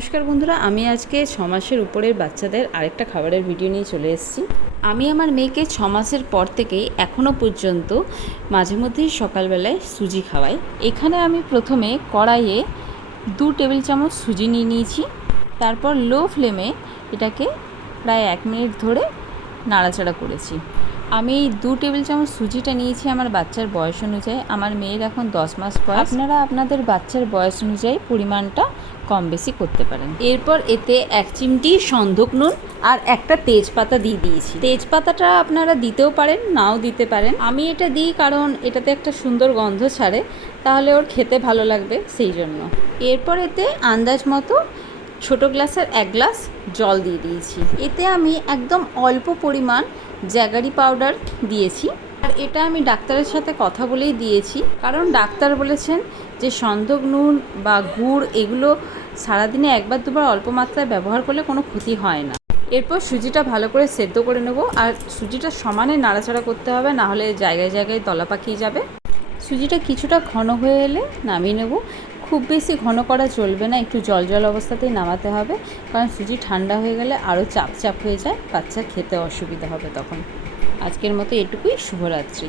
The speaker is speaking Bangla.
নমস্কার বন্ধুরা, আমি আজকে 6 মাসের উপরের বাচ্চাদের আরেকটা খাবারের ভিডিও নিয়ে চলে এসেছি। আমি আমার মেয়েকে 6 মাসের পর থেকেই এখনও পর্যন্ত মাঝে মধ্যেই সকালবেলায় সুজি খাওয়াই। এখানে আমি প্রথমে কড়াইয়ে 2 টেবিল চামচ সুজি নিয়ে নিয়েছি। তারপর লো ফ্লেমে এটাকে প্রায় 1 মিনিট ধরে নাড়াচাড়া করেছি। আমি 2 টেবিল চামচ সুজিটা নিয়েছি আমার বাচ্চার বয়স অনুযায়ী। আমার মেয়ের এখন 10 মাস বয়স। আপনারা আপনাদের বাচ্চার বয়স অনুযায়ী পরিমাণটা কম বেশি করতে পারেন। এরপর এতে 1 চিমটি সন্ধক নুন আর একটা তেজপাতা দিয়ে দিয়েছি। তেজপাতাটা আপনারা দিতেও পারেন, নাও দিতে পারেন। আমি এটা দিই কারণ এটাতে একটা সুন্দর গন্ধ ছাড়ে, তাহলে ওর খেতে ভালো লাগবে সেই জন্য। এরপর এতে আন্দাজ মতো ছোটো গ্লাসের 1 গ্লাস জল দিয়ে দিয়েছি। এতে আমি একদম অল্প পরিমাণ জ্যাগারি পাউডার দিয়েছি। আর এটা আমি ডাক্তারের সাথে কথা বলেই দিয়েছি, কারণ ডাক্তার বলেছেন যে সন্ধক নুন বা গুড় এগুলো সারাদিনে 1বার 2বার অল্প মাত্রায় ব্যবহার করলে কোনো ক্ষতি হয় না। এরপর সুজিটা ভালো করে সেদ্ধ করে নেব, আর সুজিটা সমানে নাড়াচাড়া করতে হবে, নাহলে জায়গায় জায়গায় দলা পাকিয়ে যাবে। সুজিটা কিছুটা ঘন হয়ে এলে নামিয়ে নেব। খুব বেশি ঘন করা চলবে না, একটু জল জল অবস্থাতেই নামাতে হবে, কারণ সুজি ঠান্ডা হয়ে গেলে আরও চাপ চাপ হয়ে যায়, বাচ্চা খেতে অসুবিধা হবে তখন। আজকের মতো এটুকুই। শুভরাত্রি।